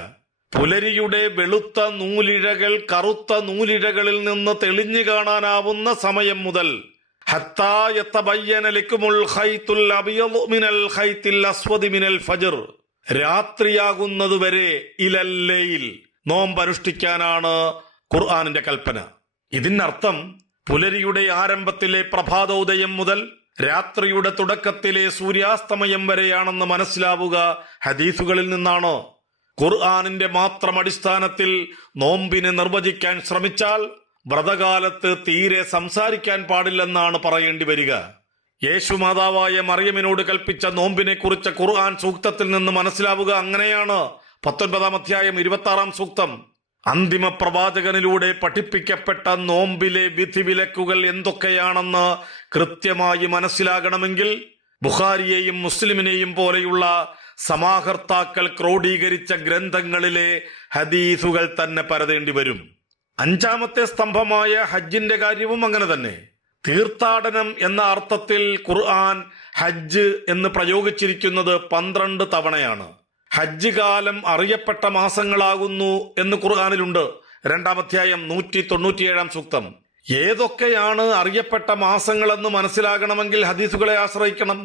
പുലരിയുടെ വെളുത്ത നൂലിഴകൾ കറുത്ത നൂലിഴകളിൽ നിന്ന് തെളിഞ്ഞു കാണാനാവുന്ന സമയം മുതൽ ഹത്താ യതബയ്യന ലക്കുമുൽ ഖൈത്തുൽ അബിയദു മിനൽ ഖൈത്തിൽ അസ്വദി മിനൽ ഫജ്ർ, രാത്രിയാകുന്നതുവരെ ഇലൽ ലൈൽ നോമ്പനുഷ്ഠിക്കാനാണ് ഖുർആനിന്റെ കൽപ്പന. ഇതിനർത്ഥം പുലരിയുടെ ആരംഭത്തിലെ പ്രഭാതോദയം മുതൽ രാത്രിയുടെ തുടക്കത്തിലെ സൂര്യാസ്തമയം വരെയാണെന്ന് മനസ്സിലാവുക ഹദീസുകളിൽ നിന്നാണ്. ഖുർആനിന്റെ മാത്രം അടിസ്ഥാനത്തിൽ നോമ്പിനെ നിർവചിക്കാൻ ശ്രമിച്ചാൽ വ്രതകാലത്ത് തീരെ സംസാരിക്കാൻ പാടില്ലെന്നാണ് പറയേണ്ടി വരിക. യേശു മാതാവായ മറിയമിനോട് കൽപ്പിച്ച നോമ്പിനെ കുറിച്ച് ഖുർആൻ സൂക്തത്തിൽ നിന്ന് മനസ്സിലാവുക അങ്ങനെയാണ്. 19 അധ്യായം 26 സൂക്തം. അന്തിമ പ്രവാചകനിലൂടെ പഠിപ്പിക്കപ്പെട്ട നോമ്പിലെ വിധിവിലക്കുകൾ എന്തൊക്കെയാണെന്ന് കൃത്യമായി മനസ്സിലാകണമെങ്കിൽ ബുഖാരിയെയും മുസ്ലിമിനെയും പോലെയുള്ള സമാഹർത്താക്കൾ ക്രോഡീകരിച്ച ഗ്രന്ഥങ്ങളിലെ ഹദീസുകൾ തന്നെ പരതേണ്ടി വരും. 5ാമത്തെ സ്തംഭമായ ഹജ്ജിന്റെ കാര്യവും അങ്ങനെ തന്നെ. തീർത്ഥാടനം എന്ന അർത്ഥത്തിൽ ഖുർആൻ ഹജ്ജ് എന്ന് പ്രയോഗിച്ചിരിക്കുന്നത് 12 തവണയാണ്. ഹജ്ജ് കാലം അറിയപ്പെട്ട മാസങ്ങളാകുന്നു എന്ന് ഖുർആനിലുണ്ട്. 2-ാം അധ്യായം 197 സൂക്തം. ഏതൊക്കെയാണ് അറിയപ്പെട്ട മാസങ്ങളെന്ന് മനസ്സിലാകണമെങ്കിൽ ഹദീസുകളെ ആശ്രയിക്കണം.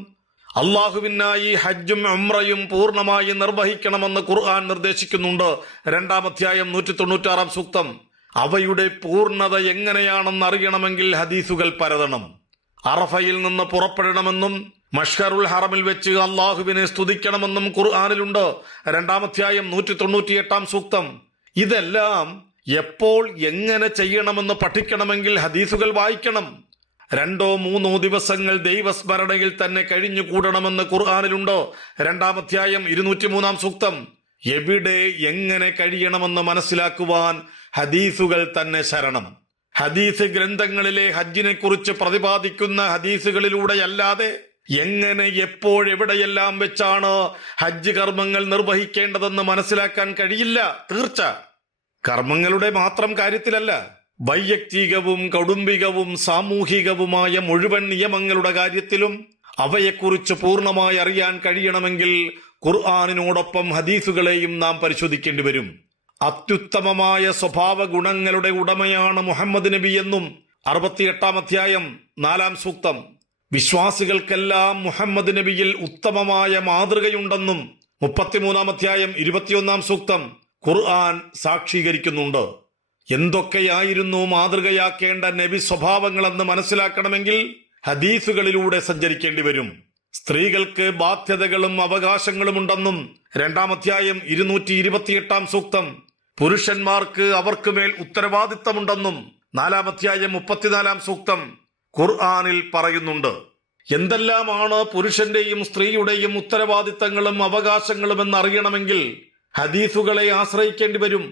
അള്ളാഹുവിനായി ഹജ്ജും ഉംറയും പൂർണ്ണമായി നിർവഹിക്കണമെന്ന് ഖുർആൻ നിർദ്ദേശിക്കുന്നുണ്ട്. 2-ാം അധ്യായം 196 സൂക്തം. അവയുടെ പൂർണ്ണത എങ്ങനെയാണെന്ന് അറിയണമെങ്കിൽ ഹദീസുകൾ പരതണം. അറഫയിൽ നിന്ന് പുറപ്പെടണമെന്നും മഷ്കറുൽ ഹറമിൽ വെച്ച് അള്ളാഹുവിനെ സ്തുതിക്കണമെന്നും ഖുർആനിലുണ്ട്. 2-ാം അധ്യായം 198 സൂക്തം. ഇതെല്ലാം എപ്പോൾ എങ്ങനെ ചെയ്യണമെന്ന് പഠിക്കണമെങ്കിൽ ഹദീസുകൾ വായിക്കണം. 2-3 ദിവസങ്ങൾ ദൈവസ്മരണയിൽ തന്നെ കഴിഞ്ഞുകൂടണമെന്ന് ഖുർആനിലുണ്ട്. 2-ാം അധ്യായം 203 സൂക്തം. എവിടെ എങ്ങനെ കഴിയണമെന്ന് മനസ്സിലാക്കുവാൻ ഹദീസുകൾ തന്നെ ശരണം. ഹദീസ് ഗ്രന്ഥങ്ങളിലെ ഹജ്ജിനെ കുറിച്ച് പ്രതിപാദിക്കുന്ന ഹദീസുകളിലൂടെയല്ലാതെ എങ്ങനെ എപ്പോഴെവിടെയെല്ലാം വെച്ചാണ് ഹജ്ജ് കർമ്മങ്ങൾ നിർവഹിക്കേണ്ടതെന്ന് മനസ്സിലാക്കാൻ കഴിയില്ല. തീർച്ച കർമ്മങ്ങളുടെ മാത്രം കാര്യത്തിലല്ല, വൈയക്തികവും കൗടുംബികവും സാമൂഹികവുമായ മുഴുവൻ നിയമങ്ങളുടെ കാര്യത്തിലും അവയെക്കുറിച്ച് പൂർണ്ണമായി അറിയാൻ കഴിയണമെങ്കിൽ ഖുർആനിനോടൊപ്പം ഹദീസുകളെയും നാം പരിശോധിക്കേണ്ടി വരും. അത്യുത്തമമായ സ്വഭാവ ഗുണങ്ങളുടെ ഉടമയാണ് മുഹമ്മദ് നബി എന്നും 68-ാം അധ്യായം 4-ാം സൂക്തം. വിശ്വാസികൾക്കെല്ലാം മുഹമ്മദ് നബിയിൽ ഉത്തമമായ മാതൃകയുണ്ടെന്നും 33-ാം അധ്യായം 21-ാം സൂക്തം ഖുർആൻ സാക്ഷീകരിക്കുന്നുണ്ട്. എന്തൊക്കെയായിരുന്നു മാതൃകയാക്കേണ്ട നബി സ്വഭാവങ്ങളെന്ന് മനസ്സിലാക്കണമെങ്കിൽ ഹദീസുകളിലൂടെ സഞ്ചരിക്കേണ്ടി വരും. സ്ത്രീകൾക്ക് ബാധ്യതകളും അവകാശങ്ങളുമുണ്ടെന്നും 2-ാം അധ്യായം 228-ാം സൂക്തം. പുരുഷന്മാർക്ക് അവർക്കുമേൽ ഉത്തരവാദിത്തമുണ്ടെന്നും 4-ാം അധ്യായം 34-ാം സൂക്തം ഖുർആനിൽ പറയുന്നുണ്ട്. എന്തെല്ലാമാണ് പുരുഷന്റെയും സ്ത്രീയുടെയും ഉത്തരവാദിത്തങ്ങളും അവകാശങ്ങളും എന്നറിയണമെങ്കിൽ ഹദീസുകളെ ആശ്രയിക്കേണ്ടി വരും.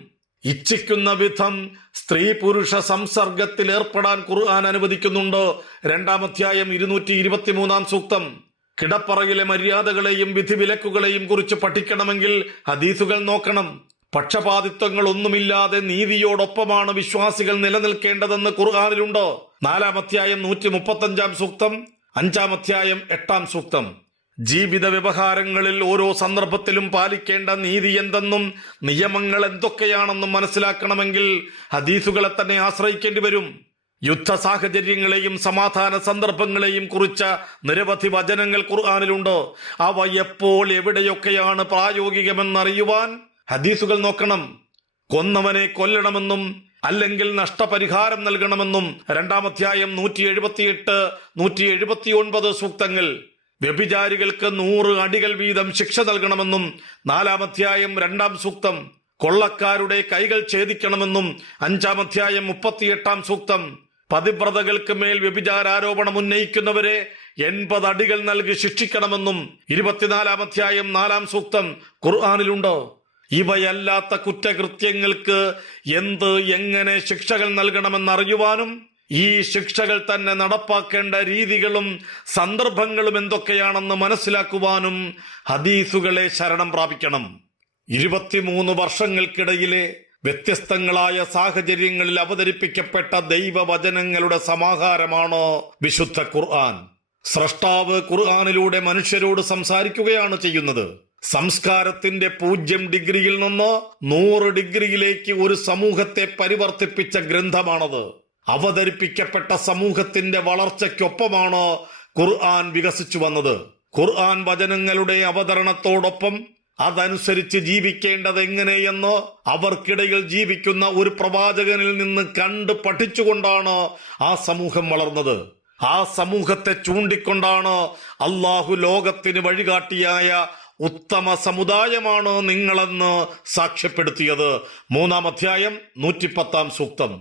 ഇച്ഛിക്കുന്ന വിധം സ്ത്രീ പുരുഷ സംസർഗത്തിൽ ഏർപ്പെടാൻ ഖുർആൻ അനുവദിക്കുന്നുണ്ട്. 2-ാം അധ്യായം 223-ാം സൂക്തം. കിടപ്പറയിലെ മര്യാദകളെയും വിധിവിലക്കുകളെയും കുറിച്ച് പഠിക്കണമെങ്കിൽ ഹദീസുകൾ നോക്കണം. പക്ഷപാതിത്വങ്ങളൊന്നുമില്ലാതെ നീതിയോടൊപ്പമാണ് വിശ്വാസികൾ നിലനിൽക്കേണ്ടതെന്ന് ഖുർആനിലുണ്ട്. 4-ാം അധ്യായം 135-ാം സൂക്തം, 5-ാം അധ്യായം 8-ാം സൂക്തം. ജീവിത വ്യവഹാരങ്ങളിൽ ഓരോ സന്ദർഭത്തിലും പാലിക്കേണ്ട നീതി എന്തെന്നും നിയമങ്ങൾ എന്തൊക്കെയാണെന്നും മനസ്സിലാക്കണമെങ്കിൽ ഹദീസുകളെ തന്നെ ആശ്രയിക്കേണ്ടി വരും. യുദ്ധ സാഹചര്യങ്ങളെയും സമാധാന സന്ദർഭങ്ങളെയും കുറിച്ച നിരവധി വചനങ്ങൾ ഖുർആനിലുണ്ട്. അവ എപ്പോൾ എവിടെയൊക്കെയാണ് പ്രായോഗികമെന്നറിയുവാൻ ഹദീസുകൾ നോക്കണം. കൊന്നവനെ കൊല്ലണമെന്നും അല്ലെങ്കിൽ നഷ്ടപരിഹാരം നൽകണമെന്നും 2-ാം അധ്യായം 178, 179 സൂക്തങ്ങൾ. വ്യഭിചാരികൾക്ക് 100 അടികൾ വീതം ശിക്ഷ നൽകണമെന്നും 4-ാം അധ്യായം 2-ാം സൂക്തം. കൊള്ളക്കാരുടെ കൈകൾ ഛേദിക്കണമെന്നും 5-ാം അധ്യായം 38-ാം സൂക്തം. പതിവ്രതകൾക്ക് മേൽ വ്യഭിചാരാരോപണം ഉന്നയിക്കുന്നവരെ 80 അടികൾ നൽകി ശിക്ഷിക്കണമെന്നും 24-ാം അധ്യായം 4-ാം സൂക്തം ഖുർആനിലുണ്ട്. ഇവയല്ലാത്ത കുറ്റകൃത്യങ്ങൾക്ക് എങ്ങനെ ശിക്ഷകൾ നൽകണമെന്നറിയുവാനും ഈ ശിക്ഷകൾ തന്നെ നടപ്പാക്കേണ്ട രീതികളും സന്ദർഭങ്ങളും എന്തൊക്കെയാണെന്ന് മനസ്സിലാക്കുവാനും ഹദീസുകളെ ശരണം പ്രാപിക്കണം. 23 വർഷങ്ങൾക്കിടയിലെ വ്യത്യസ്തങ്ങളായ സാഹചര്യങ്ങളിൽ അവതരിപ്പിക്കപ്പെട്ട ദൈവവചനങ്ങളുടെ സമാഹാരമാണ് വിശുദ്ധ ഖുർആൻ. സ്രഷ്ടാവ് ഖുർആനിലൂടെ മനുഷ്യരോട് സംസാരിക്കുകയാണ് ചെയ്യുന്നത്. സംസ്കാരത്തിന്റെ 0 ഡിഗ്രിയിൽ നിന്ന് 100 ഡിഗ്രിയിലേക്ക് ഒരു സമൂഹത്തെ പരിവർത്തിപ്പിച്ച ഗ്രന്ഥമാണത്. അവതരിപ്പിക്കപ്പെട്ട സമൂഹത്തിന്റെ വളർച്ചയ്ക്കൊപ്പമാണ് ഖുർആൻ വികസിച്ചു വന്നത്. ഖുർആൻ വചനങ്ങളുടെ അവതരണത്തോടൊപ്പം അതനുസരിച്ച് ജീവിക്കേണ്ടത് എങ്ങനെയെന്ന് അവർക്കിടയിൽ ജീവിക്കുന്ന ഒരു പ്രവാചകനിൽ നിന്ന് കണ്ട് പഠിച്ചുകൊണ്ടാണ് ആ സമൂഹം വളർന്നത്. ആ സമൂഹത്തെ ചൂണ്ടിക്കൊണ്ടാണ് അള്ളാഹു ലോകത്തിന് വഴികാട്ടിയായ ഉത്തമ സമുദായമാണ് നിങ്ങളെന്ന് സാക്ഷ്യപ്പെടുത്തിയത്. 3-ാം അധ്യായം 110-ാം സൂക്തം.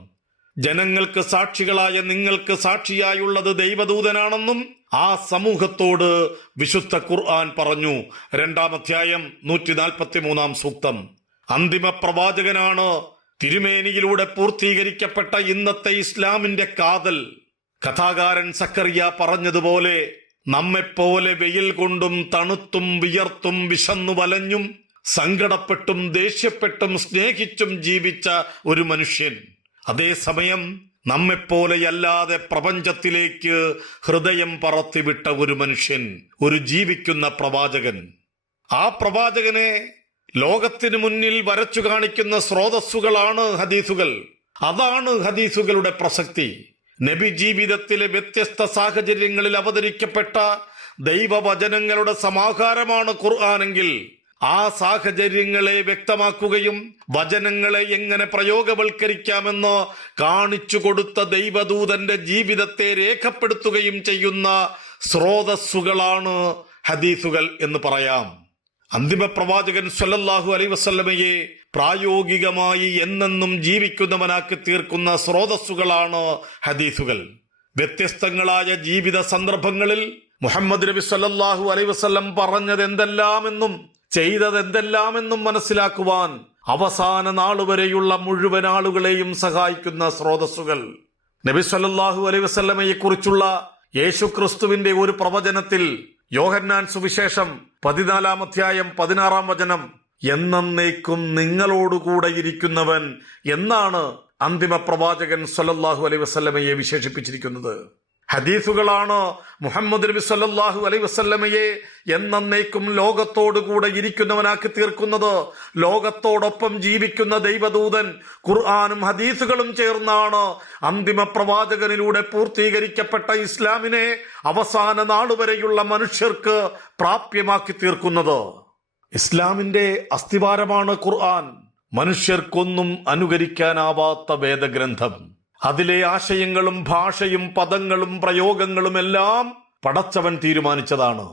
ജനങ്ങൾക്ക് സാക്ഷികളായ നിങ്ങൾക്ക് സാക്ഷിയായുള്ളത് ദൈവദൂതനാണെന്നും ആ സമൂഹത്തോട് വിശുദ്ധ ഖുർആൻ പറഞ്ഞു. 2-ാം അധ്യായം 143-ാം സൂക്തം. അന്തിമ പ്രവാചകനാണ് തിരുമേനിയിലൂടെ പൂർത്തീകരിക്കപ്പെട്ട ഇന്നത്തെ ഇസ്ലാമിന്റെ കാതൽ. കഥാകാരൻ സക്കറിയ പറഞ്ഞതുപോലെ, നമ്മെപ്പോലെ വെയിൽ കൊണ്ടും തണുത്തും വിയർത്തും വിശന്നു വലഞ്ഞും സങ്കടപ്പെട്ടും ദേഷ്യപ്പെട്ടും സ്നേഹിച്ചും ജീവിച്ച ഒരു മനുഷ്യൻ, അതേസമയം നമ്മെപ്പോലെയല്ലാതെ പ്രപഞ്ചത്തിലേക്ക് ഹൃദയം പറത്തിവിട്ട ഒരു മനുഷ്യൻ, ഒരു ജീവിക്കുന്ന പ്രവാചകൻ. ആ പ്രവാചകനെ ലോകത്തിനു മുന്നിൽ വരച്ചു കാണിക്കുന്ന സ്രോതസ്സുകളാണ് ഹദീസുകൾ. അതാണ് ഹദീസുകളുടെ പ്രസക്തി. നബി ജീവിതത്തിലെ വ്യത്യസ്ത സാഹചര്യങ്ങളിൽ അവതരിക്കപ്പെട്ട ദൈവവചനങ്ങളുടെ സമാഹാരമാണ് ഖുർആനെങ്കിൽ, ആ സാഹചര്യങ്ങളെ വ്യക്തമാക്കുകയും വചനങ്ങളെ എങ്ങനെ പ്രയോഗവൽക്കരിക്കാമെന്ന് കാണിച്ചു കൊടുത്ത ദൈവദൂതന്റെ ജീവിതത്തെ രേഖപ്പെടുത്തുകയും ചെയ്യുന്ന സ്രോതസ്സുകളാണ് ഹദീസുകൾ എന്ന് പറയാം. അന്തിമ പ്രവാചകൻ സ്വല്ലല്ലാഹു അലൈഹി വസല്ലമയെ പ്രായോഗികമായി എന്നെന്നും ജീവിക്കുന്നവനാക്കി തീർക്കുന്ന സ്രോതസ്സുകളാണ് ഹദീസുകൾ. വ്യത്യസ്തങ്ങളായ ജീവിത സന്ദർഭങ്ങളിൽ മുഹമ്മദ് നബി സ്വല്ലല്ലാഹു അലൈഹി വസല്ലം പറഞ്ഞത് എന്തെല്ലാമെന്നും ചെയ്തത് എന്തെല്ലാമെന്നും മനസ്സിലാക്കുവാൻ അവസാന നാളുവരെയുള്ള മുഴുവൻ ആളുകളെയും സഹായിക്കുന്ന സ്രോതസ്സുകൾ. നബി സ്വല്ലല്ലാഹു അലൈഹി വസല്ലമയെ കുറിച്ചുള്ള യേശുക്രിസ്തുവിന്റെ ഒരു പ്രവചനത്തിൽ യോഹന്നാൻ സുവിശേഷം 14-ാം അധ്യായം 16-ാം വചനം, എന്നേക്കും നിങ്ങളോടുകൂടെ ഇരിക്കുന്നവൻ എന്നാണ് അന്തിമ പ്രവാചകൻ സ്വല്ലല്ലാഹു അലൈഹി വസല്ലമയെ വിശേഷിപ്പിച്ചിരിക്കുന്നത്. ഹദീസുകളാണ് മുഹമ്മദ് നബി സ്വല്ലല്ലാഹു അലൈഹി വസല്ലമയെ എന്നേക്കും ലോകത്തോടുകൂടെ ഇരിക്കുന്നവനാക്കി തീർക്കുന്നത്. ലോകത്തോടൊപ്പം ജീവിക്കുന്ന ദൈവദൂതൻ ഖുർആനും ഹദീസുകളും ചേർന്നാണ് അന്തിമ പ്രവാചകനിലൂടെ പൂർത്തീകരിക്കപ്പെട്ട ഇസ്ലാമിനെ അവസാന നാളുവരെയുള്ള മനുഷ്യർക്ക് പ്രാപ്യമാക്കി തീർക്കുന്നത്. ഇസ്ലാമിന്റെ അസ്ഥിവാരമാണ് ഖുർആൻ, മനുഷ്യർക്കൊന്നും അനുകരിക്കാനാവാത്ത വേദഗ്രന്ഥം. അതിലെ ആശയങ്ങളും ഭാഷയും പദങ്ങളും പ്രയോഗങ്ങളുമെല്ലാം പടച്ചവൻ തീരുമാനിച്ചതാണ്.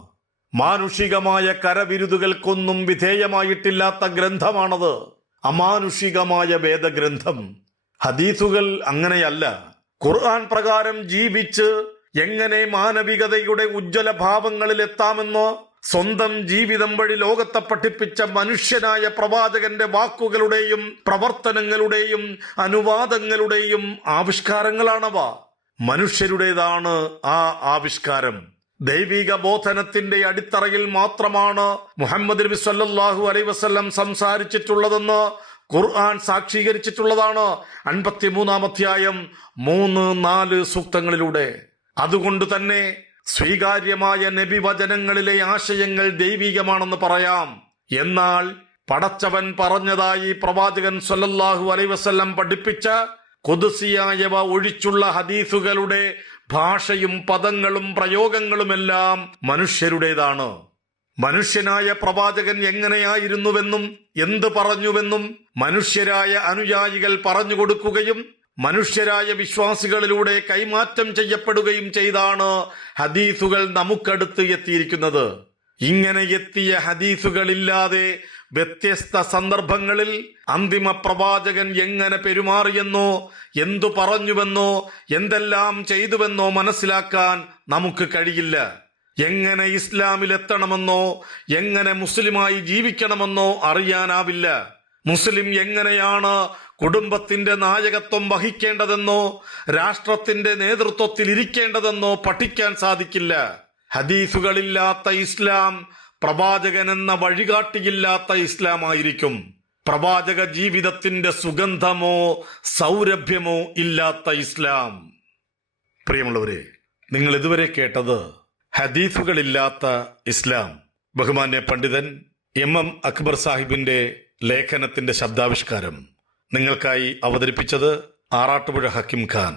മാനുഷികമായ കരവിരുതുകൾക്കൊന്നും വിധേയമായിട്ടില്ലാത്ത ഗ്രന്ഥമാണത്, അമാനുഷികമായ വേദഗ്രന്ഥം. ഹദീസുകൾ അങ്ങനെയല്ല. ഖുർആൻ പ്രകാരം ജീവിച്ച് എങ്ങനെ മാനവികതയുടെ ഉജ്ജ്വല ഭാവങ്ങളിൽ എത്താമെന്നോ സ്വന്തം ജീവിതം വഴി ലോകത്തെ പഠിപ്പിച്ച മനുഷ്യനായ പ്രവാചകന്റെ വാക്കുകളുടെയും പ്രവർത്തനങ്ങളുടെയും അനുവാദങ്ങളുടെയും ആവിഷ്കാരങ്ങളാണവ. മനുഷ്യരുടേതാണ് ആ ആവിഷ്കാരം. ദൈവിക ബോധനത്തിന്റെ അടിത്തറയിൽ മാത്രമാണ് മുഹമ്മദ് നബി സ്വല്ലല്ലാഹു അലൈഹി വസല്ലം സംസാരിച്ചിട്ടുള്ളതെന്ന് ഖുർആൻ സാക്ഷീകരിച്ചിട്ടുള്ളതാണ് 53-ാം അധ്യായം 3-4 സൂക്തങ്ങളിലൂടെ. അതുകൊണ്ട് തന്നെ സ്വീകാര്യമായ നബി വചനങ്ങളിലെ ആശയങ്ങൾ ദൈവികമാണെന്ന് പറയാം. എന്നാൽ പടച്ചവൻ പറഞ്ഞതായി പ്രവാചകൻ സ്വല്ലല്ലാഹു അലൈഹി വസല്ലം പഠിപ്പിച്ച ഖുദ്സിയായവ ഒഴിച്ചുള്ള ഹദീസുകളുടെ ഭാഷയും പദങ്ങളും പ്രയോഗങ്ങളുമെല്ലാം മനുഷ്യരുടേതാണ്. മനുഷ്യനായ പ്രവാചകൻ എങ്ങനെയായിരുന്നുവെന്നും എന്ത് പറഞ്ഞുവെന്നും മനുഷ്യരായ അനുയായികൾ പറഞ്ഞു കൊടുക്കുകയും മനുഷ്യരായ വിശ്വാസികളിലൂടെ കൈമാറ്റം ചെയ്യപ്പെടുകയും ചെയ്താണ് ഹദീസുകൾ നമുക്കടുത്ത് എത്തിയിരിക്കുന്നത്. ഇങ്ങനെ എത്തിയ ഹദീസുകളില്ലാതെ വ്യത്യസ്ത സന്ദർഭങ്ങളിൽ അന്തിമ പ്രവാചകൻ എങ്ങനെ പെരുമാറിയെന്നോ എന്തു പറഞ്ഞുവെന്നോ എന്തെല്ലാം ചെയ്തുവെന്നോ മനസ്സിലാക്കാൻ നമുക്ക് കഴിയില്ല. എങ്ങനെ ഇസ്ലാമിലെത്തണമെന്നോ എങ്ങനെ മുസ്ലിമായി ജീവിക്കണമെന്നോ അറിയാനാവില്ല. മുസ്ലിം എങ്ങനെയാണ് കുടുംബത്തിന്റെ നായകത്വം വഹിക്കേണ്ടതെന്നോ രാഷ്ട്രത്തിന്റെ നേതൃത്വത്തിൽ ഇരിക്കേണ്ടതെന്നോ പഠിക്കാൻ സാധിക്കില്ല. ഹദീസുകളില്ലാത്ത ഇസ്ലാം പ്രവാചകൻ എന്ന വഴികാട്ടിയില്ലാത്ത ഇസ്ലാം ആയിരിക്കും. പ്രവാചക ജീവിതത്തിന്റെ സുഗന്ധമോ സൗരഭ്യമോ ഇല്ലാത്ത ഇസ്ലാം. പ്രിയമുള്ളവരെ, നിങ്ങൾ ഇതുവരെ കേട്ടത് ഹദീസുകളില്ലാത്ത ഇസ്ലാം. ബഹുമാന്യ പണ്ഡിതൻ MM അക്ബർ സാഹിബിന്റെ ലേഖനത്തിന്റെ ശബ്ദാവിഷ്കാരം നിങ്ങൾക്കായി അവതരിപ്പിച്ചത് ആറാട്ടുപുഴ ഹക്കിം ഖാൻ.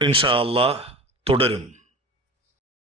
ഇൻഷാ അല്ലാഹ് തുടരും.